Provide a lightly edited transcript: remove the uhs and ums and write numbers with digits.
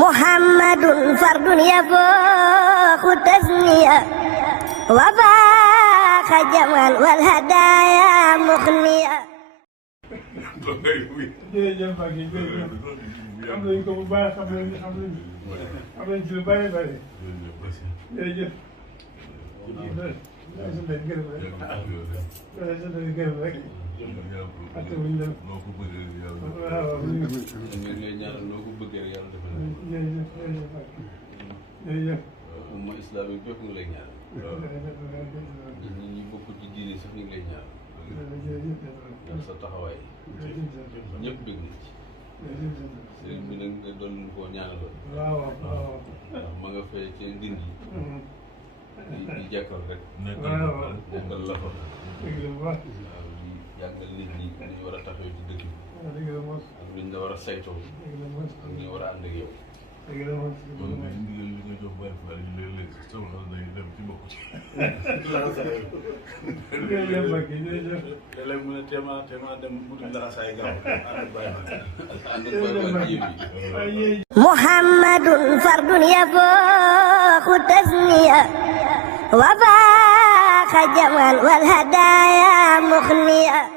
محمد فرد يفوق التثنية وفاق جمال والهدايا مخنية. jërëjëf Mbacke jërëjëf xam nañ ko bu baax xam nañ ci lu bari bari jërëjëf. gërëm rek. ak wuñ la waaw ngay ñaanal noo ko bëggee rek yàlla defal na. jërëjëf. umma islamique bépp nga lay ñaanal. ñi bokk ci diine sax ñu ngi lay ñaanal. ndax sa taxawaay. ñëpp bëgg nañ ci. sëriñ bi nag nga doon koo ñaanaloon. waaw waaw. ndax ma nga fay ci ndindi. di jàkkal rek. waaw jàngal la fa. dëgg la bu baax. waaw di jàngal nit ñi ñu war a taxaw ci dëkk bi. dëgg la moos. ak luñ la war a saytoo. dëgg la moos. ak ñu war a ànd ak yow. dëgg la moos. ndigal li nga jox Baye Fall yi léeg-léeg soxla day dem ci bokk ci. jërëjëf Mbacke jërëjëf. léeg-léeg mu ne téema dem wuti laxasaay gaaw ànd ak Baye Fall. ànd ak Baye Fall yëpp yi. محمد فرد يفوق التثنية وفاق جمال والهدايا مخنية.